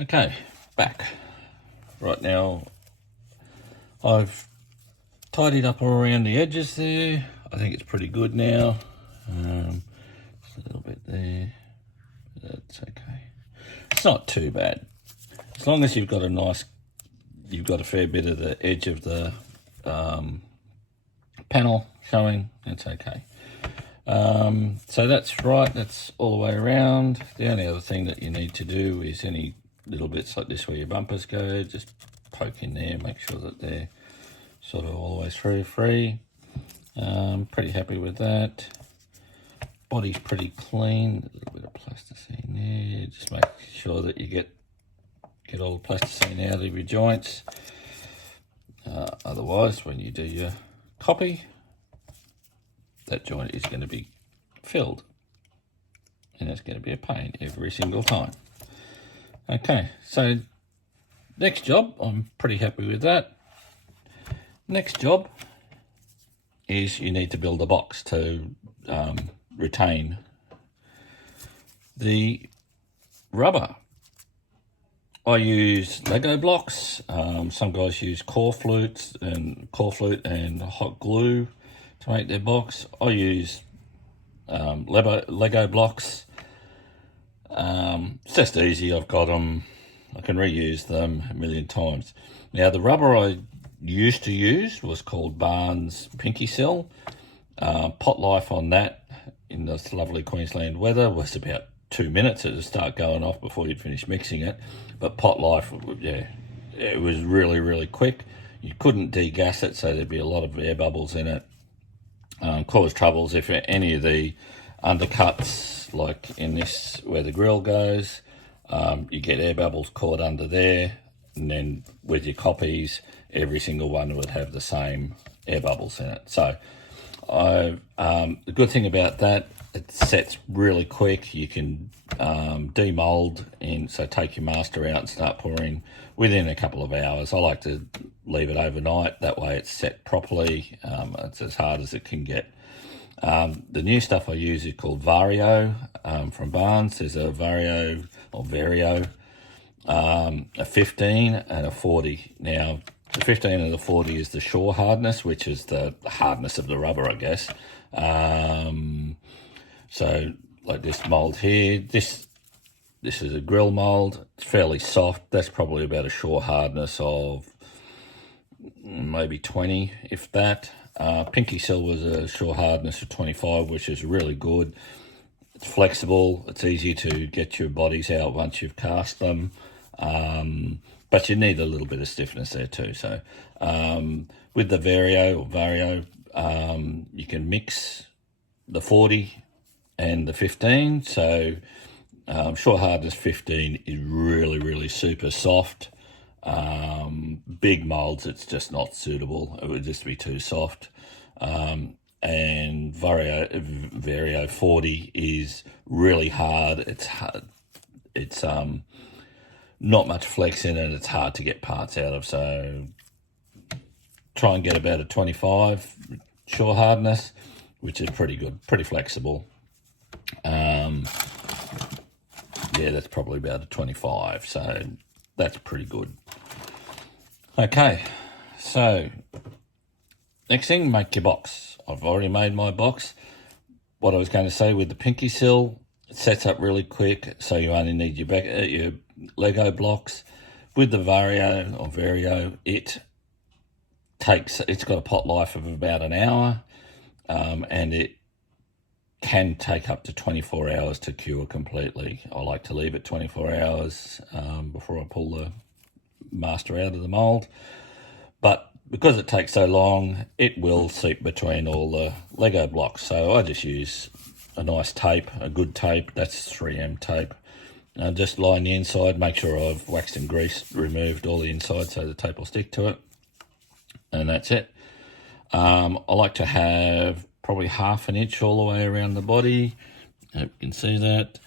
Okay, back. Right now, I've tidied up all around the edges there. I think it's pretty good now. Just a little bit there. That's okay. It's not too bad. As long as you've got a fair bit of the edge of the panel showing, it's okay. So that's right, that's all the way around. The only other thing that you need to do is any little bits like this where your bumpers go, just poke in there, make sure that they're sort of all the way through free. Pretty happy with that. Body's pretty clean, a little bit of plasticine there, just make sure that you get all the plasticine out of your joints. Otherwise, when you do your copy, that joint is going to be filled, and it's going to be a pain every single time. Okay, so next job, I'm pretty happy with that. Next job is you need to build a box to retain the rubber. I use Lego blocks. Some guys use core flute and hot glue to make their box. I use Lego blocks. It's just easy. I've got them. I can reuse them a million times. Now, the rubber I used to use was called Barnes Pinky Cell. Pot life on that in this lovely Queensland weather was about 2 minutes. It would start going off before you'd finish mixing it. But pot life, yeah, it was really, really quick. You couldn't degas it, so there'd be a lot of air bubbles in it. Cause troubles if any of the undercuts, like in this where the grill goes, you get air bubbles caught under there, and then with your copies, every single one would have the same air bubbles in it. So the good thing about that, it sets really quick. You can demold in, so take your master out and start pouring within a couple of hours. I like to leave it overnight, that way it's set properly. It's as hard as it can get. The new stuff I use is called Vario from Barnes. There's a Vario, a 15 and a 40. Now, the 15 and the 40 is the shore hardness, which is the hardness of the rubber, I guess. So, like this mold here, this is a grill mold. It's fairly soft. That's probably about a shore hardness of maybe 20, if that. Pinky Cell was a shore hardness of 25, which is really good. It's flexible. It's easy to get your bodies out once you've cast them. But you need a little bit of stiffness there too. So with the Vario, you can mix the 40 and the 15. So shore hardness 15 is really, really super soft. Big molds, it's just not suitable. It would just be too soft. And Vario 40 is really hard. It's hard. It's not much flex in it. It's hard to get parts out of. So try and get about a 25 shore hardness, which is pretty good, pretty flexible. Yeah, that's probably about a 25. So that's pretty good. Okay, so next thing, make your box. I've already made my box. What I was going to say with the Pinky Cell, it sets up really quick, so you only need your Lego blocks. With the Vario, it's got a pot life of about an hour, and it can take up to 24 hours to cure completely. I like to leave it 24 hours before I pull the master out of the mold, but because it takes so long, it will seep between all the Lego blocks. So I just use a nice tape, a good tape. That's 3M tape. Just line the inside, make sure I've waxed and greased, removed all the inside so the tape will stick to it, and that's it. I like to have probably 1/2 inch all the way around the body. Hope you can see that.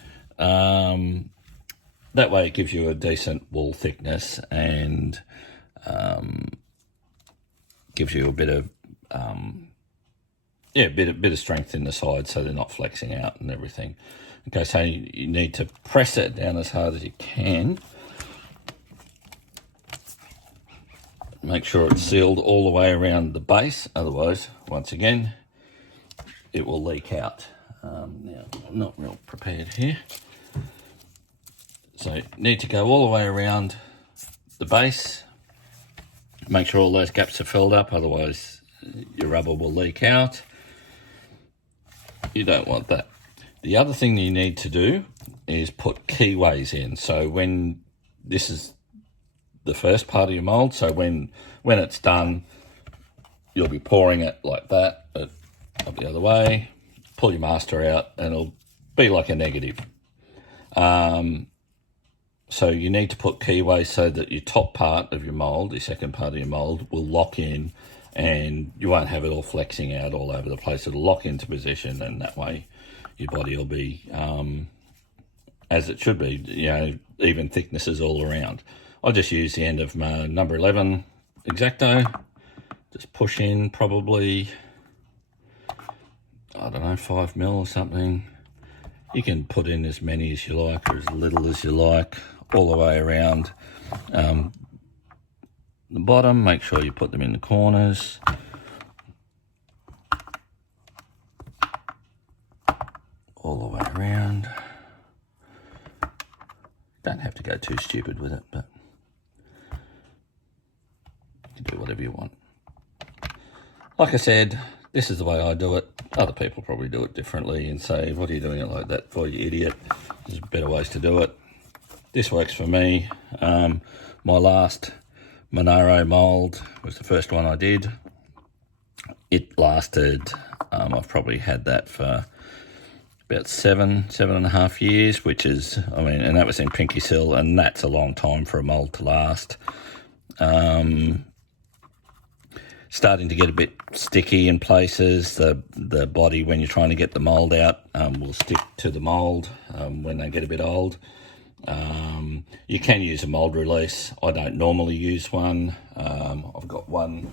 That way it gives you a decent wool thickness and gives you a bit of bit of strength in the side, so they're not flexing out and everything. Okay, so you need to press it down as hard as you can make sure it's sealed all the way around the base, otherwise, once again, it will leak out. Now, I'm not real prepared here. So you need to go all the way around the base, make sure all those gaps are filled up, otherwise your rubber will leak out. You don't want that. The other thing you need to do is put keyways in. So when this is the first part of your mold, so when it's done, you'll be pouring it like that, up the other way, pull your master out, and it'll be like a negative. So you need to put keyways so that your top part of your mold, the second part of your mold, will lock in, and you won't have it all flexing out all over the place. It'll lock into position, and that way your body will be as it should be, you know, even thicknesses all around. I'll just use the end of my number 11 X-Acto, just push in probably, I don't know, 5 mil or something. You can put in as many as you like or as little as you like, all the way around the bottom. Make sure you put them in the corners. All the way around. Don't have to go too stupid with it, but you can do whatever you want. Like I said, this is the way I do it. Other people probably do it differently and say, what are you doing it like that for, you idiot? There's better ways to do it. This works for me. My last Monaro mold was the first one I did. It lasted, I've probably had that for about seven and a half years, which is, I mean, and that was in Pinky Sill, and that's a long time for a mold to last. Starting to get a bit sticky in places. The body, when you're trying to get the mold out, will stick to the mold when they get a bit old. You can use a mold release. I don't normally use one. I've got one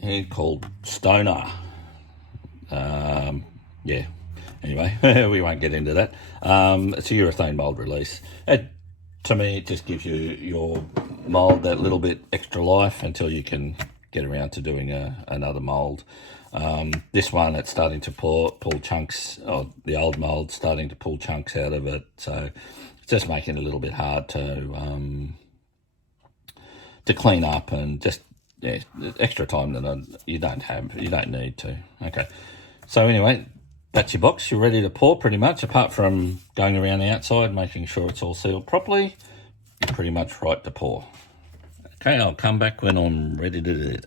here called Stoner. Yeah, anyway, we won't get into that. It's a urethane mold release. To me, it just gives you your mold that little bit extra life until you can get around to doing another mold. This one, it's starting to pull chunks, or the old mold starting to pull chunks out of it, so it's just making it a little bit hard to clean up, and just, yeah, extra time that you don't need to. Okay, so anyway, that's your box. You're ready to pour pretty much, apart from going around the outside, making sure it's all sealed properly. You're pretty much right to pour. Okay, I'll come back when I'm ready to do it.